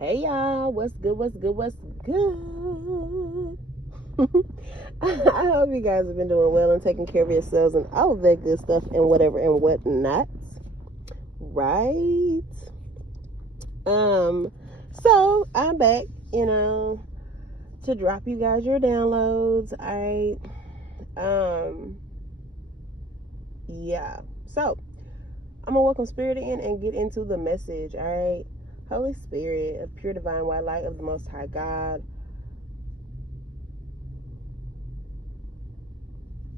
Hey y'all, what's good? What's good? What's good? I hope you guys have been doing well and taking care of yourselves and all of that good stuff and whatever and whatnot. Right? So I'm back, to drop you guys your downloads. Alright. Yeah. So I'm gonna welcome Spirit in and get into the message, alright? Holy Spirit, of pure divine white light of the Most High God.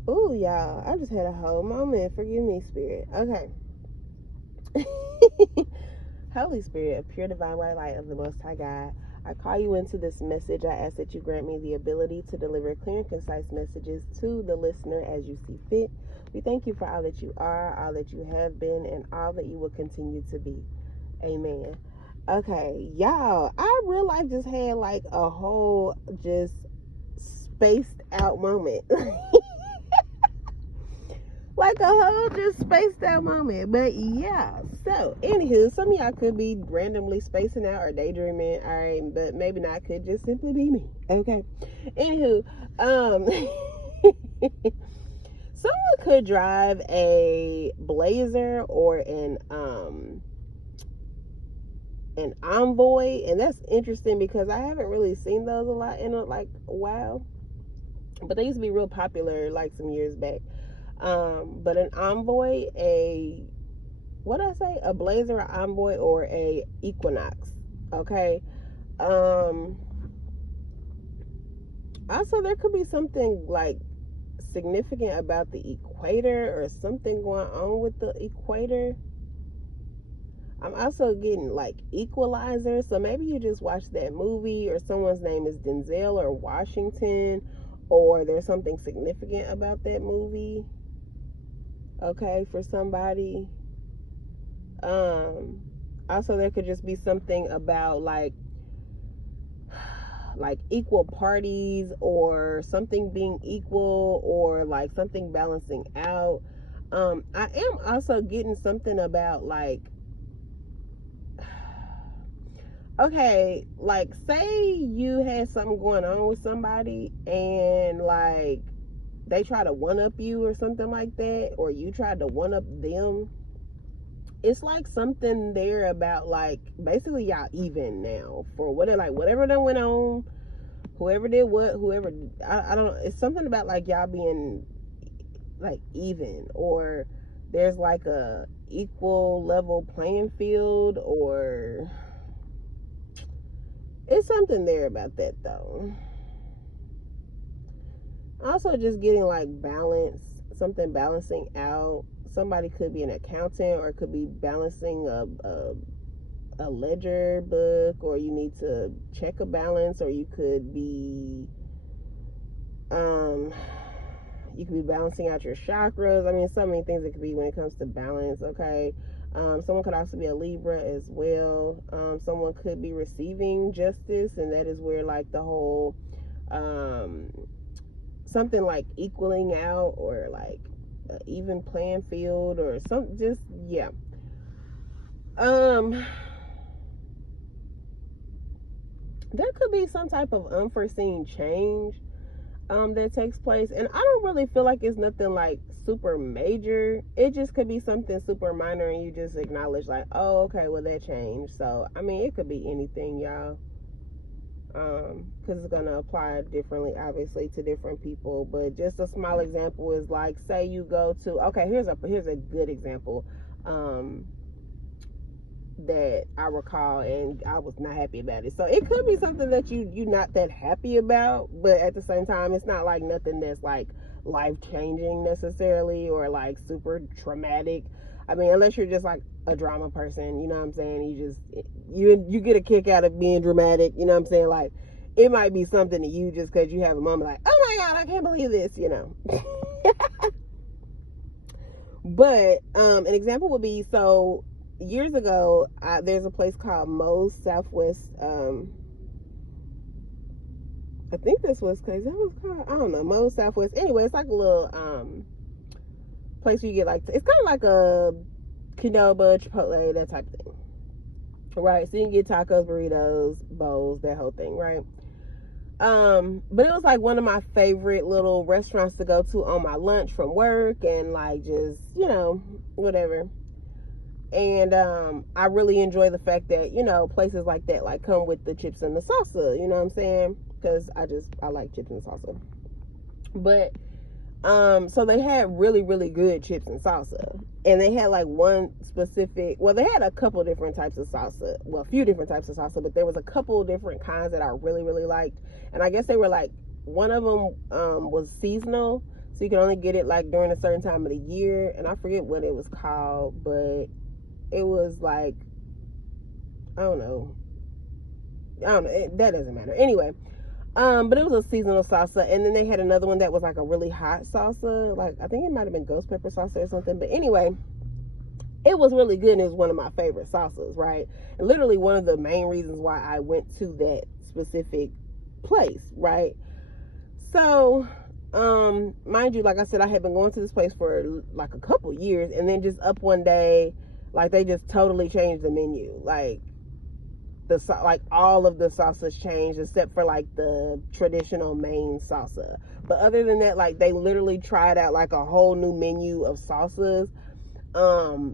Ooh, y'all, I just had a whole moment. Forgive me, Spirit. Okay. Holy Spirit, of pure divine white light of the Most High God, I call you into this message. I ask that you grant me the ability to deliver clear and concise messages to the listener as you see fit. We thank you for all that you are, all that you have been, and all that you will continue to be. Amen. Okay, y'all, I real life just had like a whole just spaced out moment. Like a whole just spaced out moment. But yeah, so anywho, some of y'all could be randomly spacing out or daydreaming, alright, but maybe not, could just simply be me. Okay. Anywho, someone could drive a Blazer or an Envoy, and that's interesting because I haven't really seen those a lot in a while, but they used to be real popular like some years back. But an Envoy, a Blazer, an Envoy, or a Equinox. Okay. Also, there could be something like significant about the equator or something going on with the equator. I'm also getting like Equalizer, so maybe you just watched that movie, or someone's name is Denzel or Washington, or there's something significant about that movie. Okay, for somebody. Also, there could just be something about like equal parties, or something being equal, or like something balancing out. I am also getting something about like, okay, like say you had something going on with somebody and like they try to one up you or something like that, or you tried to one up them. It's like something there about like basically y'all even now for whatever that went on, whoever did what, whoever, I don't know, it's something about like y'all being like even, or there's like a equal level playing field, or it's something there about that though. Also just getting like balance, something balancing out. Somebody could be an accountant, or it could be balancing a ledger book, or you need to check a balance, or you could be balancing out your chakras. I mean, so many things it could be when it comes to balance. Okay. Someone could also be a Libra as well. Someone could be receiving justice, and that is where like the whole something like equaling out, or like even playing field, or some, just yeah. There could be some type of unforeseen change that takes place, and I don't really feel like it's nothing like super major. It just could be something super minor, and you just acknowledge like, oh, okay, well, that changed. So I mean, it could be anything, y'all, because it's going to apply differently obviously to different people. But just a small example is like, say you go to, okay, here's a good example that I recall, and I was not happy about it. So it could be something that you're not that happy about, but at the same time, it's not like nothing that's like life changing necessarily, or like super traumatic. I mean, unless you're just like a drama person, you know what I'm saying? You get a kick out of being dramatic, you know what I'm saying? Like, it might be something to you just because you have a moment like, oh my god, I can't believe this, you know. But an example would be, so years ago, there's a place called Moe's Southwest. I think this was because that was called, I don't know, Moe's Southwest. Anyway, it's like a little place where you get like, it's kind of like a Qdoba, Chipotle, that type of thing. right? So you can get tacos, burritos, bowls, that whole thing, right? But it was like one of my favorite little restaurants to go to on my lunch from work, and like just, whatever. And I really enjoy the fact that, places like that like come with the chips and the salsa, you know what I'm saying? Because I like chips and salsa. But so they had really, really good chips and salsa. And they had like one specific, well, they had a couple different types of salsa. Well, a few different types of salsa, but there was a couple different kinds that I really, really liked. And I guess they were like, one of them was seasonal. So you can only get it like during a certain time of the year. And I forget what it was called, but it was like, I don't know. That doesn't matter. Anyway, but it was a seasonal salsa, and then they had another one that was like a really hot salsa. Like, I think it might have been ghost pepper salsa or something. But anyway, it was really good, and it was one of my favorite salsas, right? And literally one of the main reasons why I went to that specific place, right? So, mind you, like I said, I had been going to this place for like a couple years, and then just up one day, like they just totally changed the menu. Like all of the salsas changed except for like the traditional main salsa. But other than that, like they literally tried out like a whole new menu of salsas,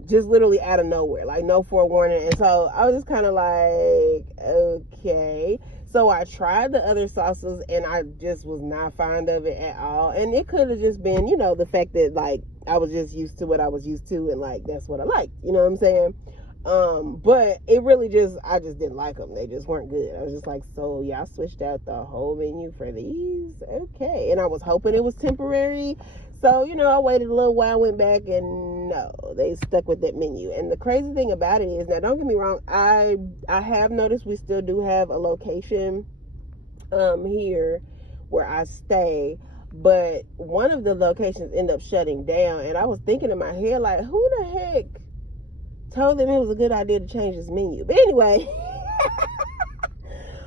just literally out of nowhere, like no forewarning. And so I was just kind of like, okay. So I tried the other salsas, and I just was not fond of it at all. And it could have just been, the fact that like I was just used to what I was used to, and like that's what I like, you know what I'm saying? But it really I just didn't like them. They just weren't good. I was just like, so y'all switched out the whole menu for these? Okay. And I was hoping it was temporary. So, I waited a little while, went back, and no, they stuck with that menu. And the crazy thing about it is, now don't get me wrong, I have noticed we still do have a location here where I stay, but one of the locations ended up shutting down. And I was thinking in my head, like, who the heck told them it was a good idea to change this menu? But anyway,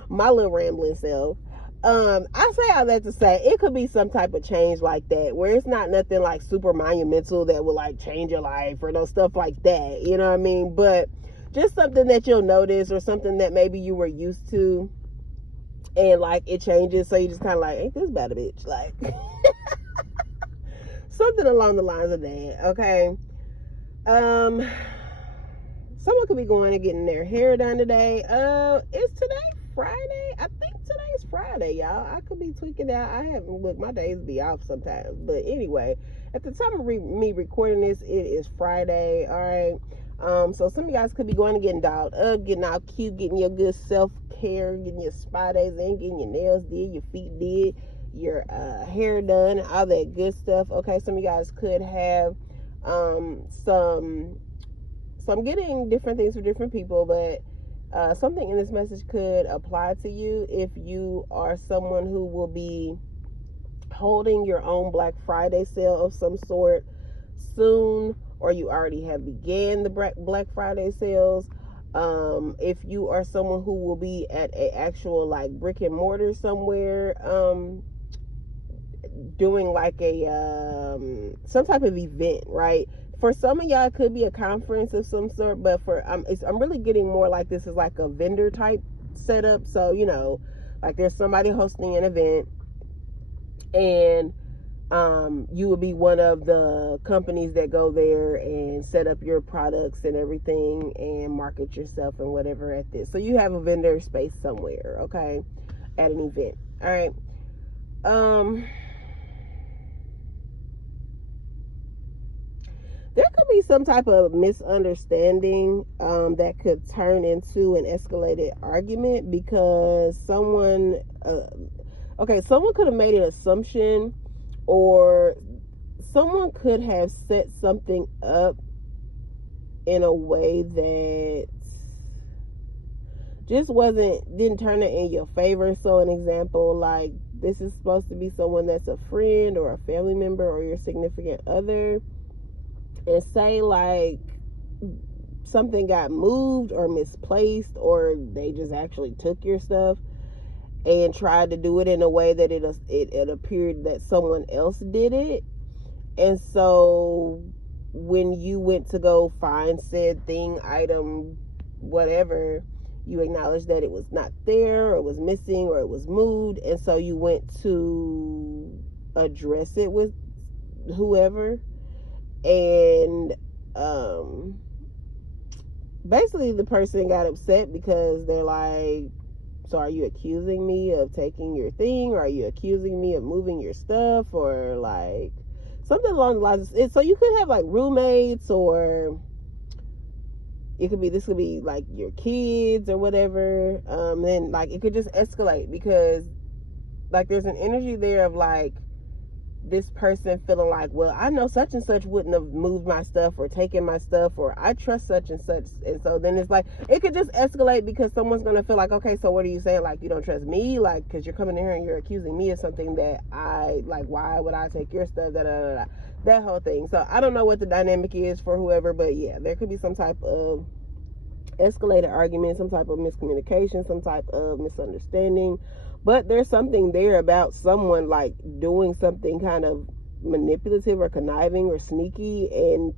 my little rambling self. I say all that to say it could be some type of change like that, where it's not nothing like super monumental that will like change your life or no stuff like that, you know what I mean? But just something that you'll notice, or something that maybe you were used to, and like it changes, so you just kind of like, ain't this bad a bitch? Like something along the lines of that. Okay. Someone could be going and getting their hair done today. Is today Friday? I think today's Friday, y'all. I could be tweaking out. I haven't looked. My days be off sometimes. But anyway, at the time of me recording this, it is Friday. All right. So some of you guys could be going and getting dolled up, getting all cute, getting your good self-care, getting your spa days in, getting your nails did, your feet did, your hair done, all that good stuff. Okay, some of you guys could have so I'm getting different things for different people, but something in this message could apply to you if you are someone who will be holding your own Black Friday sale of some sort soon, or you already have began the Black Friday sales. If you are someone who will be at a actual like brick and mortar somewhere, doing like a some type of event, right? For some of y'all, it could be a conference of some sort, but for I'm really getting more like this is like a vendor type setup. So like there's somebody hosting an event, and you will be one of the companies that go there and set up your products and everything and market yourself and whatever at this. So you have a vendor space somewhere, okay, at an event. All right. There could be some type of misunderstanding that could turn into an escalated argument, because someone could have made an assumption, or someone could have set something up in a way that just didn't turn it in your favor. So an example, like this is supposed to be someone that's a friend or a family member or your significant other, and say like something got moved or misplaced, or they just actually took your stuff and tried to do it in a way that it appeared that someone else did it. And so when you went to go find said thing, item, whatever, you acknowledged that it was not there, or it was missing, or it was moved, and so you went to address it with whoever, and basically the person got upset because they're like, so are you accusing me of taking your thing, or are you accusing me of moving your stuff, or like something along the lines of, so you could have like roommates, or this could be like your kids or whatever. Then like it could just escalate, because like there's an energy there of like this person feeling like, well, I know such and such wouldn't have moved my stuff or taken my stuff, or I trust such and such. And so then it's like, it could just escalate, because someone's going to feel like, okay, so what are you saying? Like, you don't trust me? Like, because you're coming in here and you're accusing me of something that I, like, why would I take your stuff? That whole thing. So I don't know what the dynamic is for whoever, but yeah, there could be some type of escalated argument, some type of miscommunication, some type of misunderstanding. But there's something there about someone like doing something kind of manipulative or conniving or sneaky and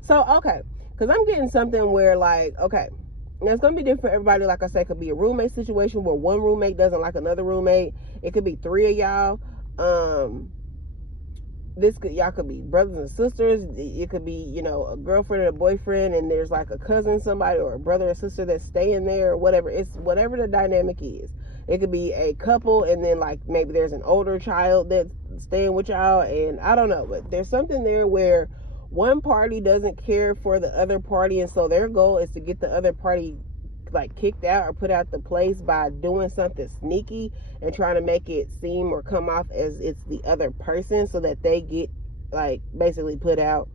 so okay, because I'm getting something where like, okay, now it's gonna be different for everybody. Like I said, it could be a roommate situation where one roommate doesn't like another roommate. It could be three of y'all. Y'all could be brothers and sisters. It could be, a girlfriend and a boyfriend, and there's like a cousin, somebody, or a brother or sister that's staying there, or whatever. It's whatever the dynamic is. It could be a couple, and then like maybe there's an older child that's staying with y'all, and I don't know, but there's something there where one party doesn't care for the other party, and so their goal is to get the other party like kicked out or put out the place by doing something sneaky and trying to make it seem or come off as it's the other person, so that they get like basically put out.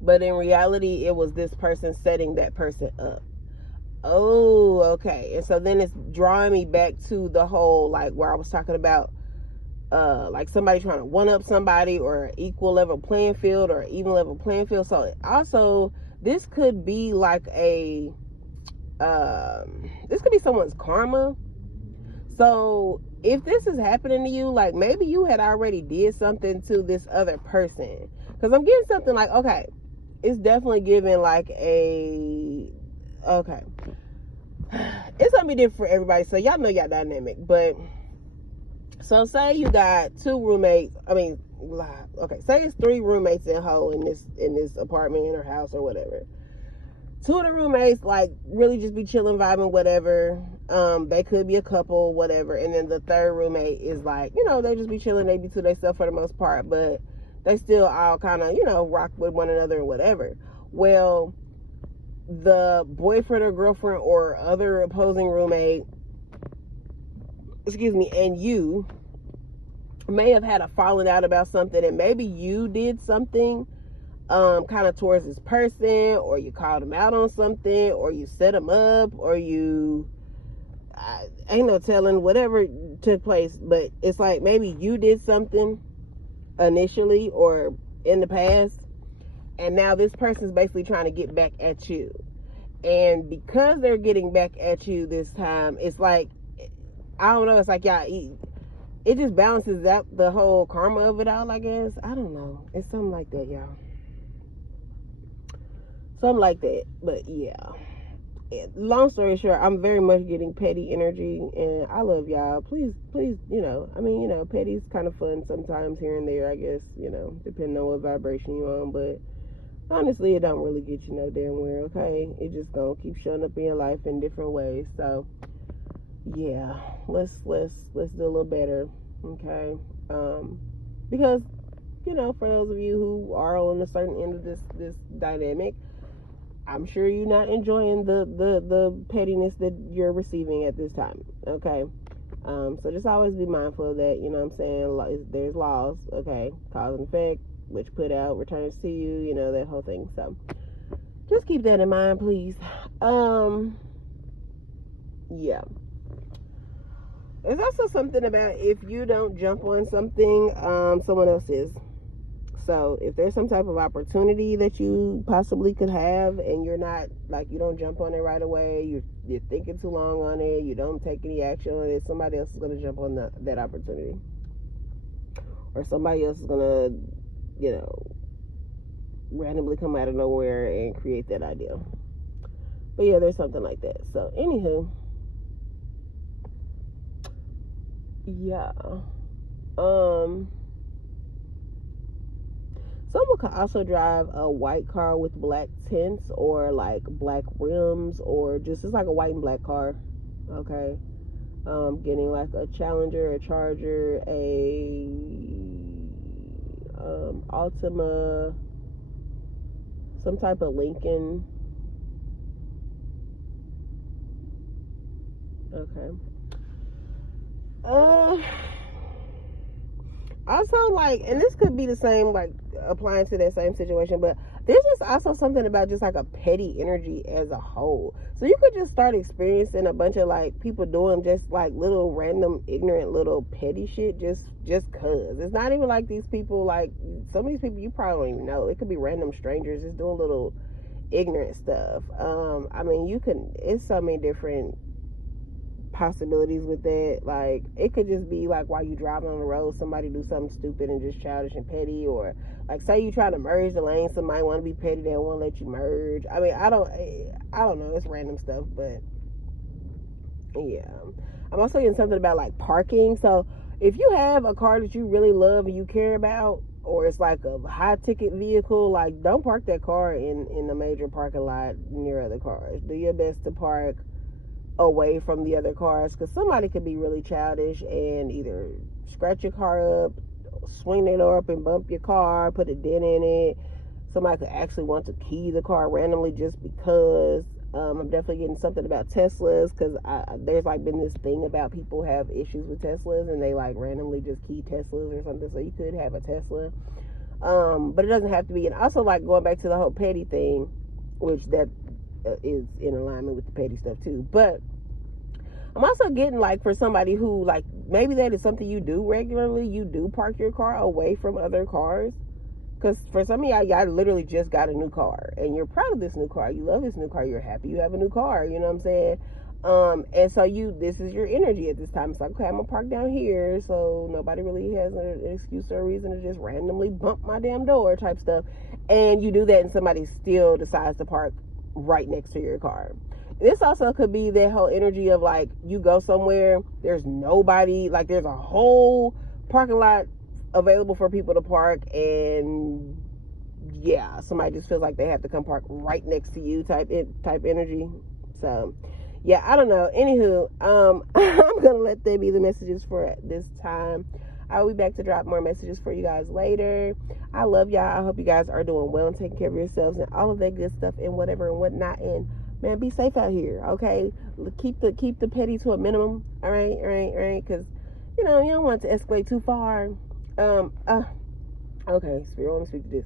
But in reality, it was this person setting that person up. Oh, okay. And so then it's drawing me back to the whole, like, where I was talking about like somebody trying to one up somebody, or equal level playing field, or even level playing field. So also this could be like a this could be someone's karma. So if this is happening to you, like maybe you had already did something to this other person, because I'm getting something like, okay, it's definitely giving like okay, it's gonna be different for everybody, so y'all know y'all dynamic. But so say you got two roommates, okay, say it's three roommates in this apartment or house or whatever. Two of the roommates like really just be chilling, vibing, whatever. They could be a couple, whatever. And then the third roommate is like, they just be chilling, they be to themselves for the most part, but they still all kind of, rock with one another or whatever. Well, the boyfriend or girlfriend or other opposing roommate, and you may have had a falling out about something, and maybe you did something kind of towards this person, or you called him out on something, or you set him up, or you ain't no telling whatever took place. But it's like maybe you did something initially or in the past, and now this person's basically trying to get back at you. And because they're getting back at you this time, it's like, I don't know, it's like y'all it just balances out the whole karma of it all, I guess. I don't know, it's something like that, y'all. Something like that. But yeah, long story short, I'm very much getting petty energy, and I love y'all. Please, petty's kind of fun sometimes here and there, I guess, depending on what vibration you're on. But honestly, it don't really get you no damn where, okay? It just gonna keep showing up in your life in different ways. So yeah, let's do a little better, okay? Because for those of you who are on a certain end of this dynamic, I'm sure you're not enjoying the pettiness that you're receiving at this time, okay? So just always be mindful of that. What I'm saying? There's laws, okay? Cause and effect, which put out returns to you, that whole thing. So just keep that in mind, please. Yeah. There's also something about, if you don't jump on something, someone else is. So if there's some type of opportunity that you possibly could have, and you're not, like, you don't jump on it right away, you're thinking too long on it, you don't take any action on it, somebody else is going to jump on that opportunity. Or somebody else is going to, randomly come out of nowhere and create that idea. But yeah, there's something like that. So anywho, yeah. Someone could also drive a white car with black tints or like black rims, or just it's like a white and black car. Okay. Getting like a Challenger, a Charger, a Altima, some type of Lincoln. Okay. Also, like, and this could be the same, like, applying to that same situation, but there's just also something about just like a petty energy as a whole. So you could just start experiencing a bunch of like people doing just like little random ignorant little petty shit just cause. It's not even like these people, like some of these people you probably don't even know. It could be random strangers just doing little ignorant stuff. I mean, you can, it's so many different possibilities with that. Like, it could just be like while you driving on the road, somebody do something stupid and just childish and petty, or like say you try to merge the lane, somebody want to be petty, they don't want to let you merge. I mean, I don't know, it's random stuff. But yeah, I'm also getting something about like parking. So if you have a car that you really love and you care about, or it's like a high ticket vehicle, like don't park that car in a major parking lot near other cars. Do your best to park away from the other cars, because somebody could be really childish and either scratch your car up, swing their door up and bump your car, put a dent in it. Somebody could actually want to key the car randomly just because. I'm definitely getting something about Teslas, because there's like been this thing about people have issues with Teslas and they like randomly just key Teslas or something. So you could have a Tesla, but it doesn't have to be. And also, like, going back to the whole petty thing, which that is in alignment with the petty stuff too. But I'm also getting like for somebody who like maybe that is something you do regularly, you do park your car away from other cars. Because for some of y'all literally just got a new car and you're proud of this new car, you love this new car, you're happy you have a new car, you know what I'm saying? And so this is your energy at this time. It's like, okay, I'm gonna park down here so nobody really has an excuse or a reason to just randomly bump my damn door type stuff. And you do that and somebody still decides to park right next to your car. This also could be that whole energy of like, you go somewhere, there's nobody, like there's a whole parking lot available for people to park, and yeah, somebody just feels like they have to come park right next to you type energy. So yeah, I don't know. Anywho, I'm gonna let that be the messages for this time. I'll be back to drop more messages for you guys later. I love y'all. I hope you guys are doing well and taking care of yourselves and all of that good stuff and whatever and whatnot. And man, be safe out here, okay? Keep the petty to a minimum, all right? Because you know you don't want it to escalate too far. Okay, Spirit, let me speak to this.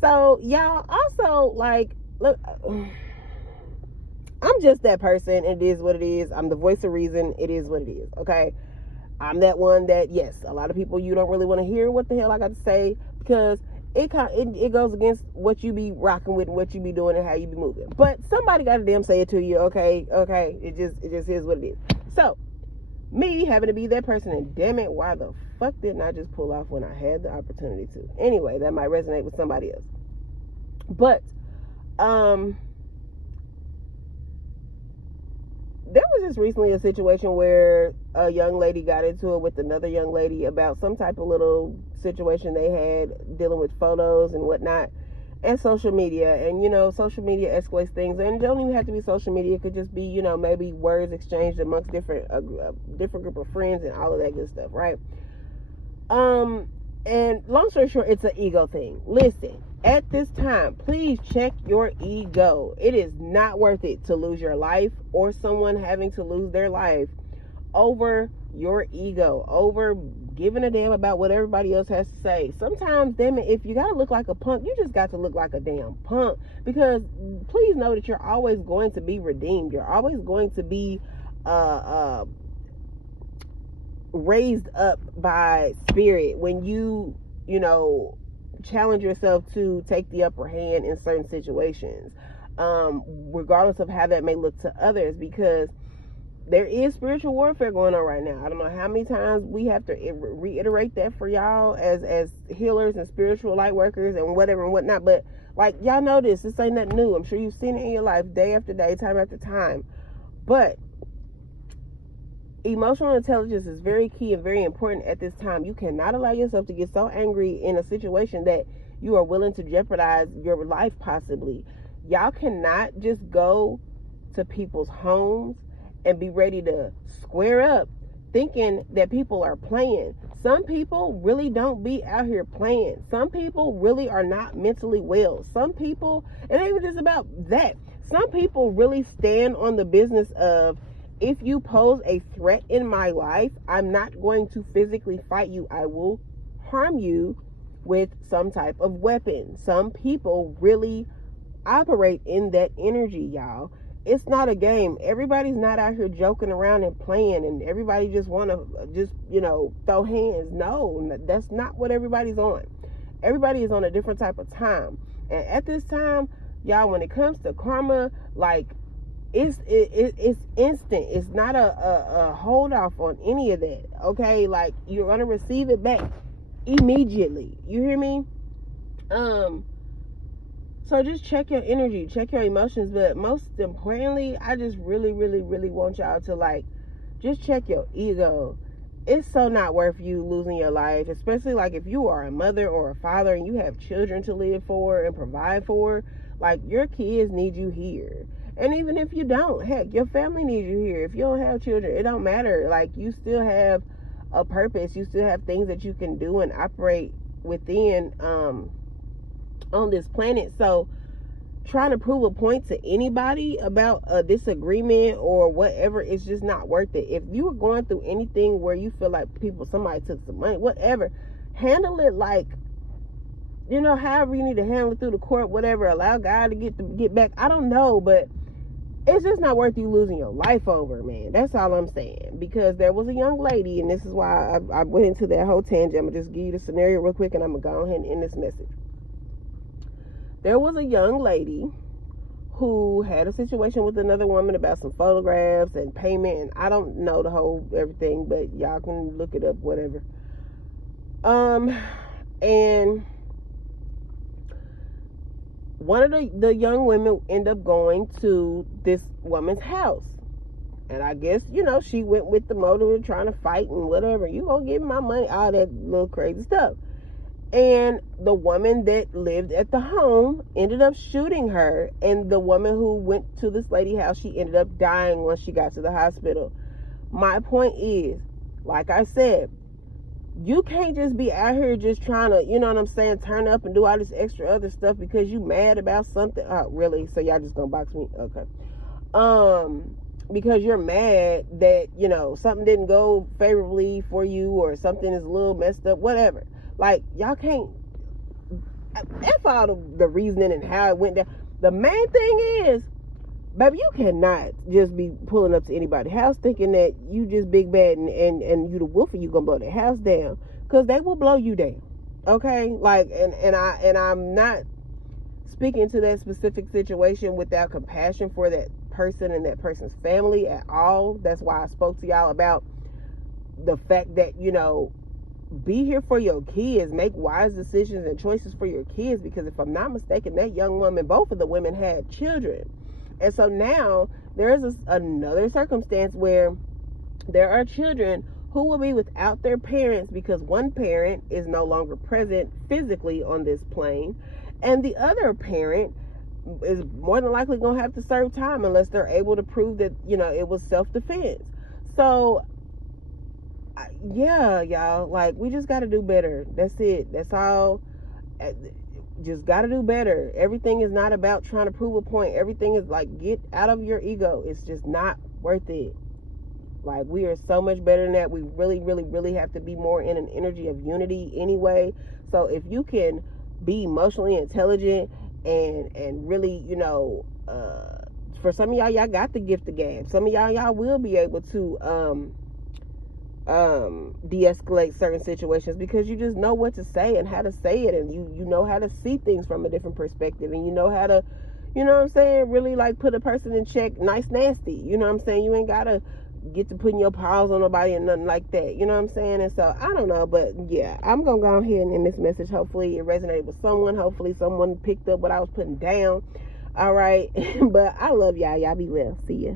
So y'all also like, look, I'm just that person. It is what it is. I'm the voice of reason. It is what it is. Okay. I'm that one that, yes, a lot of people, you don't really want to hear what the hell I got to say, because it goes against what you be rocking with, what you be doing, and how you be moving. But somebody got to damn say it to you, okay? It just is what it is. So, me having to be that person, and damn it, why the fuck didn't I just pull off when I had the opportunity to? Anyway, that might resonate with somebody else. But, there was just recently a situation where a young lady got into it with another young lady about some type of little situation they had dealing with photos and whatnot and social media. And you know, social media escalates things, and it don't even have to be social media. It could just be, you know, maybe words exchanged amongst different group of friends and all of that good stuff, right? And long story short, it's an ego thing. Listen, at this time, please check your ego. It is not worth it to lose your life or someone having to lose their life over your ego, over giving a damn about what everybody else has to say. Sometimes, damn it, if you gotta look like a punk, you just got to look like a damn punk, because please know that you're always going to be redeemed. You're always going to be raised up by spirit when you know, challenge yourself to take the upper hand in certain situations, regardless of how that may look to others, because there is spiritual warfare going on right now. I don't know how many times we have to reiterate that for y'all as healers and spiritual light workers and whatever and whatnot, but Like, y'all know this ain't nothing new. I'm sure you've seen it in your life day after day, time after time. But emotional intelligence is very key and very important at this time. You cannot allow yourself to get so angry in a situation that you are willing to jeopardize your life possibly. Y'all cannot just go to people's homes and be ready to square up thinking that people are playing. Some people really don't be out here playing. Some people really are not mentally well. Some people, it ain't even just about that. Some people really stand on the business of, if you pose a threat in my life, I'm not going to physically fight you. I will harm you with some type of weapon. Some people really operate in that energy, y'all. It's not a game. Everybody's not out here joking around and playing, and everybody just want to throw hands. No, that's not what everybody's on. Everybody is on a different type of time. And at this time, y'all, when it comes to karma, like, it's instant. It's not a hold off on any of that. Okay, like, you're gonna receive it back immediately. You hear me? So just check your energy, check your emotions, but most importantly, I just really, really, really want y'all to, like, just check your ego. It's so not worth you losing your life, especially, like, if you are a mother or a father and you have children to live for and provide for. Like, your kids need you here. And even if you don't, heck, your family needs you here. If you don't have children, it don't matter. Like, you still have a purpose. You still have things that you can do and operate within on this planet. So trying to prove a point to anybody about a disagreement or whatever, it's just not worth it. If you are going through anything where you feel like somebody took some money, whatever, handle it like, however you need to handle it through the court, whatever. Allow God to get back. I don't know, but it's just not worth you losing your life over, man. That's all I'm saying. Because there was a young lady, and this is why I went into that whole tangent. I'm gonna just give you the scenario real quick, and I'm gonna go ahead and end this message. There was a young lady who had a situation with another woman about some photographs and payment, and I don't know the whole everything, but y'all can look it up, whatever. And one of the young women ended up going to this woman's house. And I guess, she went with the motive of trying to fight and whatever. You gonna give me my money, all that little crazy stuff. And the woman that lived at the home ended up shooting her. And the woman who went to this lady's house, she ended up dying once she got to the hospital. My point is, like I said, you can't just be out here just trying to, turn up and do all this extra other stuff because you mad about something. Oh, really? So y'all just gonna box me? Okay. Because you're mad that, something didn't go favorably for you, or something is a little messed up, whatever. Like, y'all can't, F all the reasoning and how it went down. The main thing is, baby, you cannot just be pulling up to anybody's house thinking that you just big bad and you the wolf and you gonna blow their house down, because they will blow you down. Okay? Like, and I'm not speaking to that specific situation without compassion for that person and that person's family at all. That's why I spoke to y'all about the fact that, be here for your kids, make wise decisions and choices for your kids, because if I'm not mistaken, that young woman, both of the women had children. And so now there is another circumstance where there are children who will be without their parents because one parent is no longer present physically on this plane, and the other parent is more than likely going to have to serve time unless they're able to prove that, it was self-defense. So yeah, y'all, like, we just got to do better. That's it. That's all. Just got to do better. Everything is not about trying to prove a point. Everything is like, get out of your ego. It's just not worth it. Like, we are so much better than that. We really, really, really have to be more in an energy of unity anyway. So if you can be emotionally intelligent and really, for some of y'all got the gift of gab. Some of y'all will be able to de-escalate certain situations because you just know what to say and how to say it, and you know how to see things from a different perspective, and you know how to, really, like, put a person in check, nice nasty. You know what I'm saying? You ain't gotta get to putting your paws on nobody and nothing like that. You know what I'm saying? And so I don't know, but yeah, I'm gonna go ahead and end this message. Hopefully it resonated with someone. Hopefully someone picked up what I was putting down. All right. But I love y'all. Y'all be well. See ya.